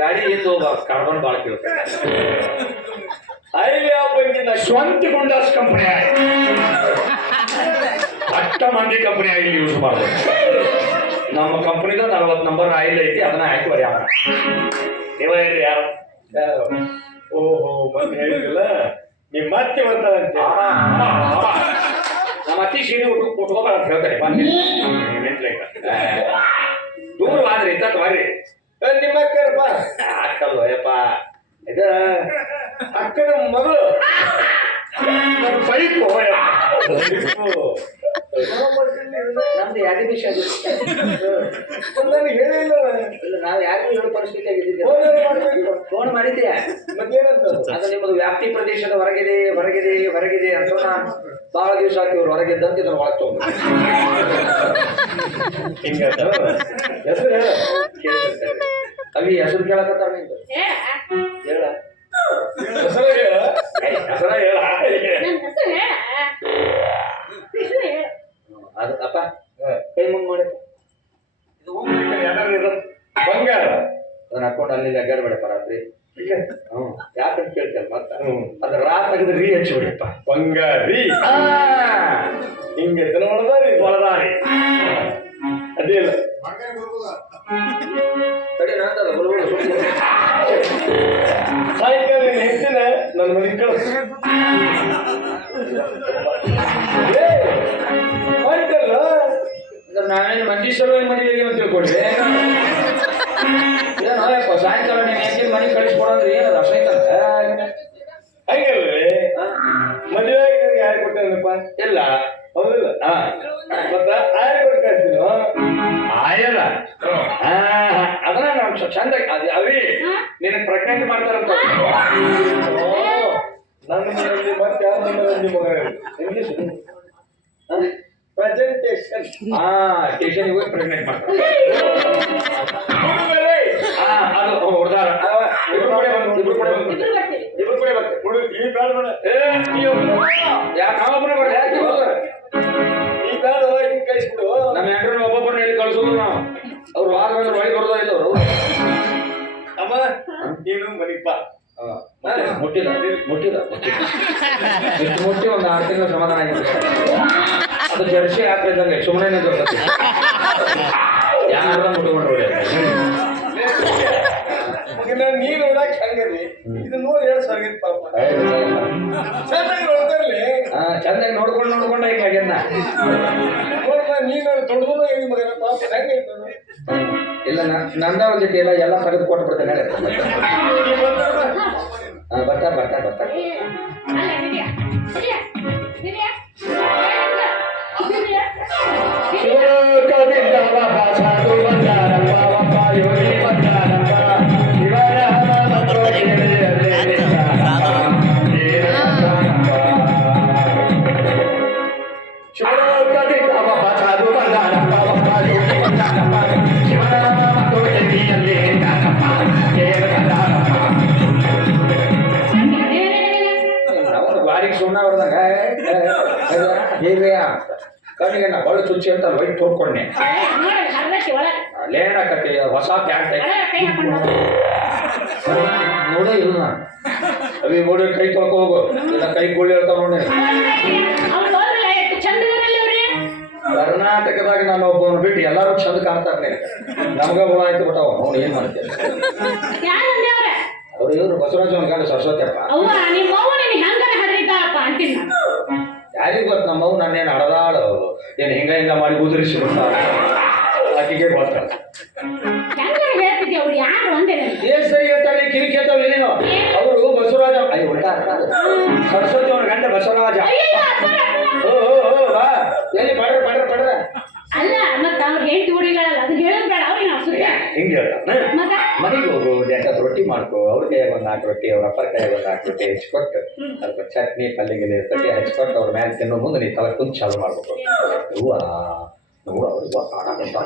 ಗಾಡಿ ಹಿಂದೆ ಹೋಗ ಕಾರ್ಬನ್ ಬಾಳ ಕೇಳ್ತಾರೆ ಅಲ್ಲಿ ಬಂದಿನ ಸ್ವಂತ ಗುಂಡಾಸ್ ಕಂಪನಿ ಅಷ್ಟ ಮಂದಿ ಕಂಪನಿ ಆಯಿಲ್ ಯೂಸ್ ಮಾಡೋದು ನಮ್ಮ ಕಂಪನಿದ 40 ನಂಬರ್ ಆಯಿಲ್ ಐತಿ ಅದನ್ನ ಹಾಕಿ ಬರ್ಯಾವ ನೀವ ಹೇಳ್ರಿ ಯಾರು ಓಹೋ ಮತ್ತೆ ಹೇಳಿದಿಲ್ಲ ನಿಮ್ಮ ಮತ್ತೆ ಬರ್ತಾರಂತೆ ನಮ್ಮ ಅತ್ತಿ ಸೀರೆ ಉಟ್ಕೋಬಾರ ಅಂತ ಹೇಳ್ತಾರೆ ದೂರವಾದ್ರಿ ಇತ್ತ ಬಾರಿ ನಿಮ್ಮ ಅಕ್ಕರಪ್ಪ ಅಕ್ಕಲ್ವ ಅಯ್ಯಪ್ಪ ಇದ ಅಕ್ಕನ ಮಗಳು ಬೈಕು ನಮ್ದು ಯಾರಿಗೆ ವಿಷಯ ನನಗೆ ಹೇಳಿಲ್ಲ ನಾವು ಯಾರಿಗೂ ಹೇಳೋ ಪರಿಸ್ಥಿತಿ ಆಗಿದ್ದೀವಿ ಫೋನ್ ಮಾಡಿದ್ದೆ ಮತ್ತೇನಂತ ಅದು ನಿಮ್ಮದು ವ್ಯಾಪ್ತಿ ಪ್ರದೇಶದ ಹೊರಗಿದೆ ಹೊರಗಿದೆ ಹೊರಗಿದೆ ಅಂತ ಬಹಳ ದಿವಸ ಆಗಿ ಇವ್ರು ಹೊರಗಿದ್ದಂತ ಇದನ್ನು ಒಳಗೆ ತಗೊಂಡು ಹಿಂಗ ಹೆಸರು ಕೇಳ್ತಿರ್ತಾರೆ ಅವಿ ಹೆಸರು ಕೇಳಕತ್ತಾರ ನಿಂದು ಹೇಳ ಹೆಸರು ಹೇಳ ಹೆಸರ ಹೇಳ ಅದು ಅಪ್ಪ ಕೈ ಮುಂಗ್ ಮಾಡಿ ಇದು ಬಂಗಾರ ಅದನ್ನ ಹಾಕೊಂಡು ಅಲ್ಲಿ ಅಡ್ಡಾಡ್ಬೇಡಪ್ಪ ರಾತ್ರಿ ಯಾಕಂತ ಕೇಳ್ತಲ್ಲ ಮತ್ತ ಅದ ತೆಗೆದು ರೀ ಹಚ್ಚಿಬಿಡಪ್ಪ ಬಂಗಾರಿ ಹಿಂಗೆ ಒಳದಾರಿ ಒಳದಾರಿ ಅದೇ ಇಲ್ಲ ಕಡೆ ನಾಂತದ ಸಾಯಂಕಾಲ ಹೆಚ್ಚಿನ ನನ್ನ ಮನೆ ಕಳಿಸ್ ನಾವೇನು ಮಂದಿ ಸಲುವಾಗಿ ಮದುವೆಗೆ ಅಂತ ತಿಳ್ಕೊಂಡ್ರೆ ಏನಪ್ಪ ಸಾಯಂಕಾಲ ನೀನು ಹೆಂಗಿನ ಮನೆ ಕಳಿಸ್ಕೊಡಂದ್ರೆ ಏನದ ಅಸೈತಂತ ಹಂಗಲ್ವೇ ಮದುವೆ ಯಾರು ಕೊಟ್ಟಪ್ಪ ಇಲ್ಲ ಹೌದಿಲ್ಲ ಮತ್ತ ಆಯ ಕೊಟ್ಟು ಕಳಿಸ್ತೀನಿ ಆಯಲ್ಲ ಅದನ್ನ ನಾವು ಚಂದ ಅವಿ ನಿನಗೆ ಪ್ರೆಗ್ನೆಂಟ್ ಮಾಡ್ತಾರಂತ ನನ್ನ ಮನೆಯಲ್ಲಿ ಮತ್ತೆ ಯಾರ ಮನೆಯಲ್ಲಿ ಮಗ ಇಂಗ್ಲೀಷ್ ಪ್ರೆಸೆಂಟೇಷನ್ ಸ್ಟೇಷನ್ಗೆ ಹೋಗಿ ಪ್ರೆಗ್ನೆಂಟ್ ಮಾಡ್ತಾರೆ ಅದು ಹೊಡೆದಾರ ಇಬ್ರು ಕೂಡ ಯಾಕೆ ನಾವೊಬ್ಬನೇ ಬರ್ರಿ ಯಾಕೆ ಹೋಗ್ತಾರೆ ಈ ಕಾಲ ಹಿಂಗೆ ಕಳಿಸ್ಬಿಡು ನಮ್ಮ ಹೆಂಡ್ರನ್ನ ಒಬ್ಬೊಬ್ಬರನ್ನ ಹೇಳಿ ಕಳ್ಸೋದು ನಾವು ಅವ್ರು ವಾರ ಒಳಗೆ ಬರೋದ ಇಲ್ಲ ಅವರು ಅಮ್ಮ ನೀನು ಮನಿಪ್ಪ ಮುಟ್ಟಿದ ಮುಟ್ಟಿ ಒಂದು 6 ತಿಂಗಳು ಸಮಾಧಾನ ಆಗಿರುತ್ತೆ ಅದು ಜರ್ಸಿ ಹಾಕಿದಂಗೆ ಸುಮ್ಮನೆ ದೊಡ್ಡದು ಯಾರ ಮುಟ್ಕೊಂಡು ನೀನ್ ನೋಡಕ್ ಹಂಗದಿ ಇದು ನೋಡಿ ಹೇಳ ಸಂಗೀತ ಪಾಪ ಚೆನ್ನಾಗಿ ನೋಡ್ತಾರಲಿ ಚೆನ್ನಾಗಿ ನೋಡ್ಕೊಂಡು ಈಗ ಆಗ್ಯನ್ನ ನೋಡ್ತಾ ನೀನು ದೊಡ್ಡದು ಹೇಳಿ ಮಗನ ಪಾಪ ಹೆಂಗೆ ಇಲ್ಲ ನಂದ ಒಂದ್ ಜೊತೆ ಎಲ್ಲ ತೆಗೆದು ಕೊಟ್ಟು ಬಿಡ್ತೇನೆ ಬರ್ತಾ ಸುಮ್ಮನೆ ಬರ್ದಂಗ ಕಣ್ಣಿಗೆ ನಾ ಬಳ್ಳು ಚುಚ್ಚಿ ಅಂತ ವೈಟ್ ತೋರ್ಕೊಂಡೆ ಲೇನಾಕತಿ ಹೊಸ ಪ್ಯಾಂಟ್ ನೋಡೇ ಇಲ್ಲ ನಾನು ಅವಿ ನೋಡಿ ಕೈ ತೊಳ್ಕೊ ಹೋಗು ಇಲ್ಲ ಕೈ ಗುಳ್ಳಿ ಹೇಳ್ತಾವ ನೋಡಿ ಕರ್ನಾಟಕದಾಗ ನಾನು ಒಬ್ಬನ ಬಿಟ್ಟು ಎಲ್ಲರೂ ಚಂದ ಕಾಣ್ತಾರೆ ನಮ್ಗ ಹುಳ ಆಯ್ತು ಬಿಟ್ಟವ ನೋಡಿ ಏನ್ ಮಾಡ್ತೇನೆ ಅವ್ರು ಇವ್ರು ಬಸವರಾಜ ಗಂಡ ಸರಸ್ವತಿಯಪ್ಪ ಯಾರಿಗೂ ಗೊತ್ತು ನಮ್ಮವು ನಾನೇನು ಹಡದಾಳು ಏನು ಹಿಂಗ ಮಾಡಿ ಉದುರಿಸಿ ಬಿಡ್ತಾರ ಆಕೆಗೆ ಗೊತ್ತ ಸರಿ ಹೇಳ್ತಾರೆ ಕಿವಿ ಕೇಳ್ತಾವ ಏನೇನೋ ಅವರು ಬಸವರಾಜ ಅಯ್ಯ ಉಲ್ಟಾ ಸರಸ್ವತಿ ಅವ್ರ ಗಂಡ ಬಸವರಾಜ ಬಾ ಎಲ್ಲಿ ಪಡ್ರ ಅಲ್ಲ ಮತ್ತ ಅವ್ರ ಹೆಂಡತಿ ಹುಡುಗಿಗಳಲ್ಲ ಅದು ಹೇಳೋದು ಬೇಡ ಅವ್ರಿಗೆ ನಾವು ಸುತ್ತ ಹಿಂಗೆ ಹೇಳ್ತಾನ ಮನೆಗೆ ಹೋಗು ಯಾಕಂದ್ರೆ ರೊಟ್ಟಿ ಮಾಡ್ಕೊ ಅವ್ರ ಕೈಯಾಗ ಒಂದು 4 ರೊಟ್ಟಿ ಅವ್ರ ಅಪ್ಪರ ಕೈಯಾಗ ಒಂದು 4 ರೊಟ್ಟಿ ಹಚ್ಕೊಟ್ಟು ಸ್ವಲ್ಪ ಚಟ್ನಿ ಪಲ್ಯಗಿಲೆ ಇರ್ತದೆ ಹಚ್ಕೊಟ್ಟು ಅವ್ರ ಮೇಲೆ ತಿನ್ನೋ ಮುಂದೆ ನೀ ತಲೆ ಕುಂತು ಚಾಲು ಮಾಡ್ಬೇಕು ಹೂವ ನೋಡು ಅವ್ರು ಕಾಣಕಂತ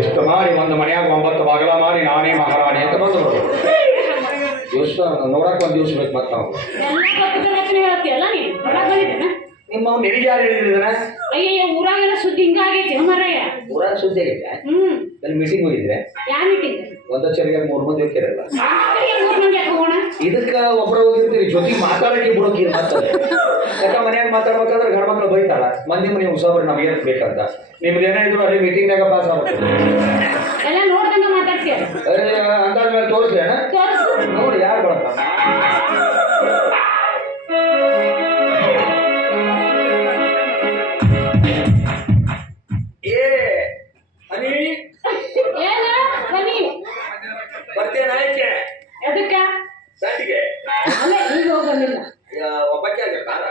ಇಷ್ಟು ಮಾಡಿ ಒಂದು ಮನೆಯಾಗ 9 ಬಾಗಲ ಮಾಡಿ ನಾನೇ ಮಹಾರಾಣಿ ಅಂತ ಬಂದರು ದಿವಸ ನೋಡಕ್ ಒಂದು ದಿವಸ ಬೇಕು ಮತ್ತೆ ನಾವು ನಿಮ್ಮ ನಿನಗೆ ಯಾರು ಹೇಳಿದಾನೆ ಅಯ್ಯಯ್ಯ ಊರಾಗೆಲ್ಲ ಸುದ್ದಿ ಹಿಂಗಾಗೈತಿ ಮರಯ್ಯ. ಊರಾಗ ಸುದ್ದಿ ಆಗೈತೆ. ಅಲ್ಲಿ ಮೀಟಿಂಗ್ ಹೋಗಿದ್ರೆ ಯಾವ ಮೀಟಿಂಗ್? ಒಂದೊಂದು ಸರಿಗೆ 3 ಮಂದಿ ಹೋಗ್ತಿರಲ್ಲ. 3 ಮಂದಿ ಯಾಕೆ ಹೋಗೋಣ? ಇದಕ್ಕ ಒಬ್ಬರ ಹೋಗಿರ್ತೀರಿ ಜೊತೆಗೆ ಮಾತಾಡಕ್ಕೆ ಬಿಡೋಕೆ ಮಾತಾಡ ಯಾಕ ಮನ್ಯಾಗ ಮಾತಾಡ್ಬೇಕಾದ್ರೆ ಗಂಡ ಮಕ್ಳು ಬೈತಾರ ಮಂದಿ ಮನೆ ಹೊಸಬ್ರು ನಮ್ಗೆ ಏನ್ ಬೇಕಂತ ನಿಮ್ದು ಏನೇ ಇದ್ರು ಅಲ್ಲಿ ಮೀಟಿಂಗ್ನಾಗ ಪಾಸ್ ಆಗುತ್ತೆ. ಎಲ್ಲ ನೋಡ್ದಂಗ ಮಾತಾಡ್ತೀಯ. ಅಂದಾದ್ಮೇಲೆ ತೋರಿಸ್ಲಿ ಅಣ್ಣ ನೋಡಿ ಯಾರು ಬರ್ತಾರ. ಏ ಹನಿ ಏನ ಬನ್ನಿ ಬರ್ತೇನೆ ಆಯ್ಕೆ ಎದಕ್ಕ? ಸಾಟಿಗೆ ಅಲ್ಲೇ ಈಗ ಹೋಗಿ ಬಂದಿಲ್ಲ ಒಬ್ಬಕ್ಕೆ ಆಗಿರ್ತಾರ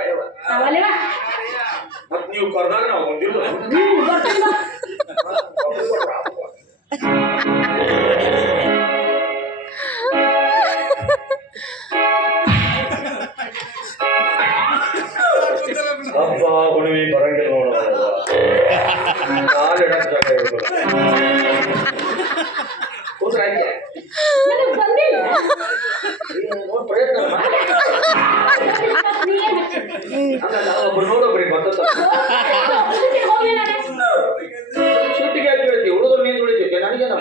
ಅವಲ್ಲೇವ ಮತ್ ನೀವು ಕರ್ದಾಗ ನಾವು ಬಂದಿಲ್ಲ. ಬರ್ತೀನಿ ಬಾ. ಹಬ್ಬ ಹುಣ್ಣಿಮೆ ಬರಂಗಿಲ್ಲ ನೋಡೋದು ಕೂತ್ರ ಆಯ್ಕೆ ನನಗ್ ಬಂದಿಲ್ಲ. ನೋಡ್ ಪ್ರಯತ್ನ ಮಾಡಿ ನೀನ್ ಹಚ್ಚಿ. ಒಬ್ರು ನೋಡೊಬ್ರಿಗೆ ಬರ್ತದ ಹೋಗ್ಲಿ ನಾನೇ. ಸುಟ್ಟಿಗೆ ಹಾಕಿ ಹೇಳ್ತೀವಿ ಹುಡುಗರು ನೀನು ಉಳಿತೈತೆ ನನಗೇನು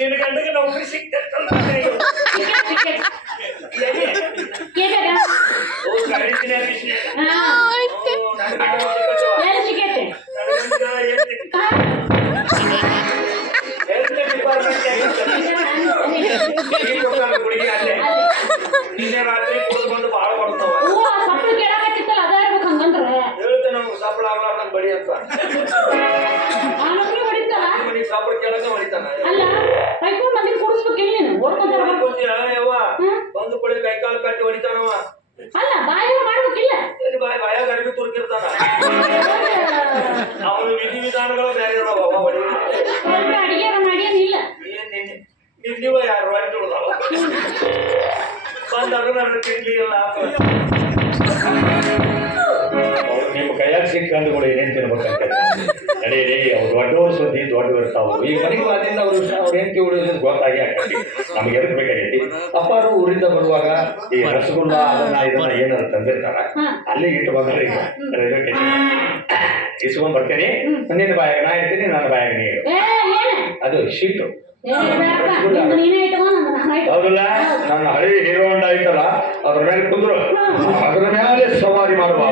ನಿನ್ನ ಗಂಡಗೆ ನೌಕರಿ ಸಿಗ್ತಲ್ಲ ನಿನ್ನೆ ರಾತ್ರಿ ಬಂದು ಬಾಳ ಬರ್ತಾವ ಹೇಳ್ತೆ ನಮ್ಗೆ ಸಾಪಡ ಆಗ್ಲಾರ್ದಂಗ್ ಬಡಿ ಅಂತ ಮನೆಗೆ ಸಾಪಡ ಕೇಳಕ ಹೊಡಿತಾನ ಯವ್ವ ಬಂದು ಕೊಡಿ ಕೈ ಕಾಲು ಕಟ್ಟಿ ಹೊಡಿತಾನವ ಬಾಯಾಗ ಅರ್ಬಿ ತುರ್ಕಿರ್ತಾನ ಅವನು ವಿಧಿ ವಿಧಾನಗಳು ಬೇರೆ ಇದಾವ ಹೊಡಿ ನಿನ್ನಿವ ಯಾರು ಅಡ್ಡಿ ಉಳ್ದಾವ ಬಂದಾಗ ನನ್ನ ತಿಂಡಿ ಇಲ್ಲ ನಿಮ್ಮ ಕೈಯಾಗ ಸಿಕ್ಕಂಡು ಕೂಡ ಏನೇನು ತಿನ್ಬೇಕಂತ ನಡೀರಿ ಅವ್ರು ದೊಡ್ಡವ್ರು ಸುದ್ದಿ ದೊಡ್ಡವ್ರು ಇರ್ತಾವ ಈ ಮನೆಗೆ ವಾದಿಂದ ಅವ್ರು ಏನ್ ಉಳಿಯೋದು ಗೊತ್ತಾಗಿ ಆಗ್ತೈತಿ ನಮ್ಗೆ ಎದಕ್ ಬೇಕಾಗೈತಿ. ಅಪ್ಪಾರು ಊರಿಂದ ಬರುವಾಗ ಈ ರಸಗುಲ್ಲ ಅದನ್ನ ಇದನ್ನ ಏನಾರು ತಂದಿರ್ತಾರ ಅಲ್ಲಿ ಇಟ್ಟು ಬಂದ್ರೆ ಈಗ ರೈಲ್ವೆ ಸ್ಟೇಷನ್ ಇಸ್ಕೊಂಡ್ ಬರ್ತೇನೆ. ನಿನ್ನ ಬಾಯಾಗ ನಾ ಇರ್ತೀನಿ ನನ್ನ ಬಾಯಾಗ ನೀರು ಅದು ಶೀಟು ಹೌದಲ್ಲ. ನನ್ನ ಹಳಿ ಹೀರೋ ಹೊಂಡ ಐತಲ್ಲ ಅದ್ರ ಮೇಲೆ ಕುಂದ್ರು ಅದ್ರ ಮೇಲೆ ಸವಾರಿ ಮಾಡುವ